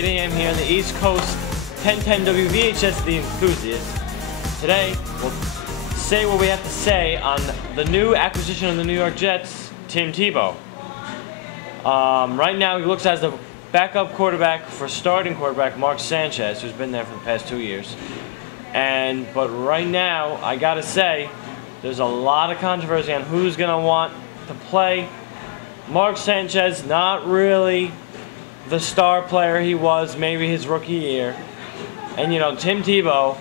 8 a.m. here on the East Coast, 1010 WVHS, The Enthusiast. Today, we'll say what we have to say on the new acquisition of the New York Jets, Tim Tebow. Right now, he looks as the backup quarterback for starting quarterback Mark Sanchez, who's been there for the past 2 years. But right now, I gotta say, there's a lot of controversy on who's gonna want to play. Mark Sanchez, not really the star player he was maybe his rookie year. And Tim Tebow,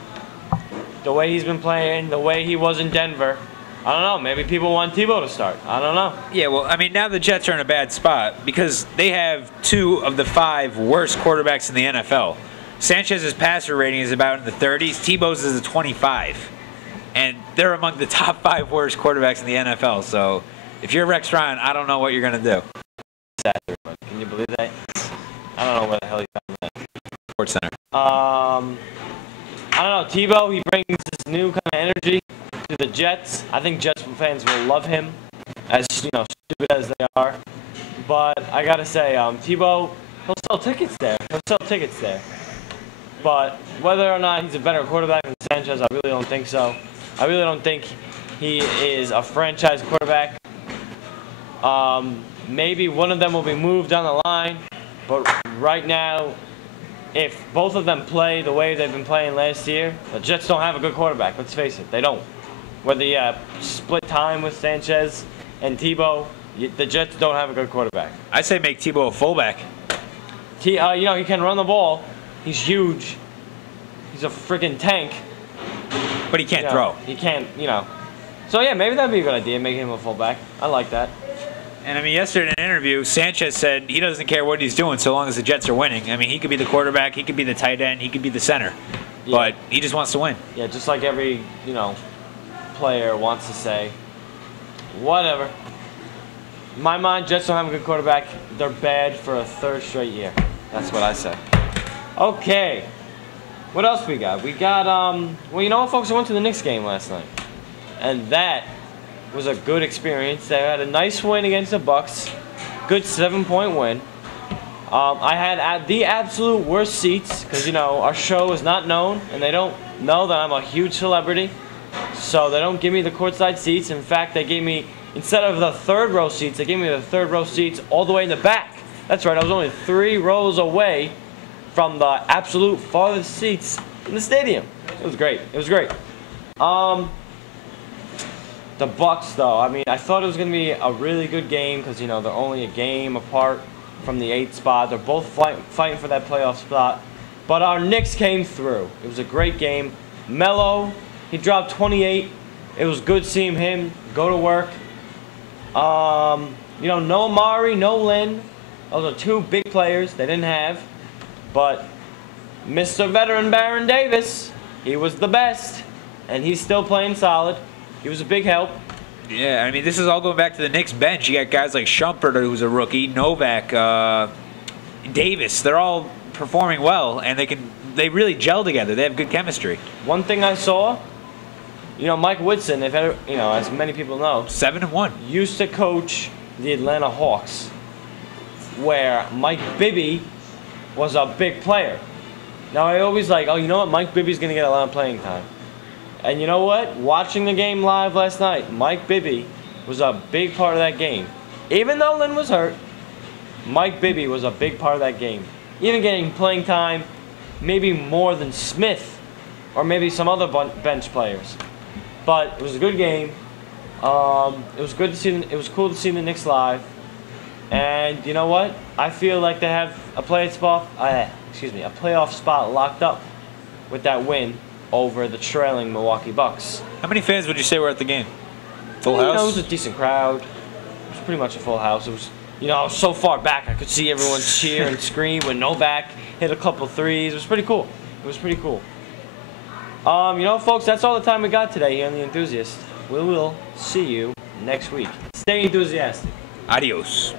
the way he's been playing, the way he was in Denver, I don't know, maybe people want Tebow to start. I don't know. Yeah, well, I mean, now the Jets are in a bad spot because they have 2 of the 5 worst quarterbacks in the NFL. Sanchez's passer rating is about in the 30s. Tebow's is a 25. And they're among the top 5 worst quarterbacks in the NFL. So if you're Rex Ryan, I don't know what you're going to do. Can you believe that? I don't know where the hell he found that. Sports Center. I don't know. Tebow, he brings this new kind of energy to the Jets. I think Jets fans will love him, as stupid as they are. But I gotta say, Tebow, he'll sell tickets there. But whether or not he's a better quarterback than Sanchez, I really don't think so. I really don't think he is a franchise quarterback. Maybe one of them will be moved down the line, but right now, if both of them play the way they've been playing last year, the Jets don't have a good quarterback. Let's face it, they don't. Whether you split time with Sanchez and Tebow, the Jets don't have a good quarterback. I say make Tebow a fullback. He can run the ball. He's huge. He's a freaking tank. But he can't throw. He can't, So, yeah, maybe that'd be a good idea, making him a fullback. I like that. And, I mean, yesterday in an interview, Sanchez said he doesn't care what he's doing so long as the Jets are winning. I mean, he could be the quarterback, he could be the tight end, he could be the center. Yeah. But he just wants to win. Yeah, just like every, player wants to say, whatever. In my mind, Jets don't have a good quarterback. They're bad for a 3rd straight year. That's what I say. Okay. What else we got? We got, well, you know what, folks? I went to the Knicks game last night. And that was a good experience. They had a nice win against the Bucks. Good 7-point win. I had the absolute worst seats because, our show is not known. And they don't know that I'm a huge celebrity. So they don't give me the courtside seats. In fact, they gave me, instead of the 3rd row seats, they gave me the 3rd row seats all the way in the back. That's right. I was only 3 rows away from the absolute farthest seats in the stadium. It was great. It was great. The Bucks, though, I mean, I thought it was going to be a really good game because, they're only a game apart from the 8th spot. They're both fighting for that playoff spot. But our Knicks came through. It was a great game. Melo, he dropped 28. It was good seeing him go to work. No Amari, no Lynn. Those are 2 big players they didn't have. But Mr. Veteran Baron Davis, he was the best. And he's still playing solid. He was a big help. Yeah, I mean, this is all going back to the Knicks bench. You got guys like Shumpert, who's a rookie, Novak, Davis. They're all performing well, and they really gel together. They have good chemistry. One thing I saw, Mike Woodson, as many people know, 7-1, used to coach the Atlanta Hawks, where Mike Bibby was a big player. Now I always Mike Bibby's gonna get a lot of playing time. And you know what? Watching the game live last night, Mike Bibby was a big part of that game. Even though Lynn was hurt, Mike Bibby was a big part of that game. Even getting playing time, maybe more than Smith, or maybe some other bench players. But it was a good game. It was good to see. It was cool to see the Knicks live. And you know what? I feel like they have a playoff spot locked up with that win over the trailing Milwaukee Bucks. How many fans would you say were at the game? Full house? It was a decent crowd. It was pretty much a full house. It was, I was so far back I could see everyone cheer and scream when Novak hit a couple threes. It was pretty cool. Folks, that's all the time we got today here on The Enthusiast. We will see you next week. Stay enthusiastic. Adios.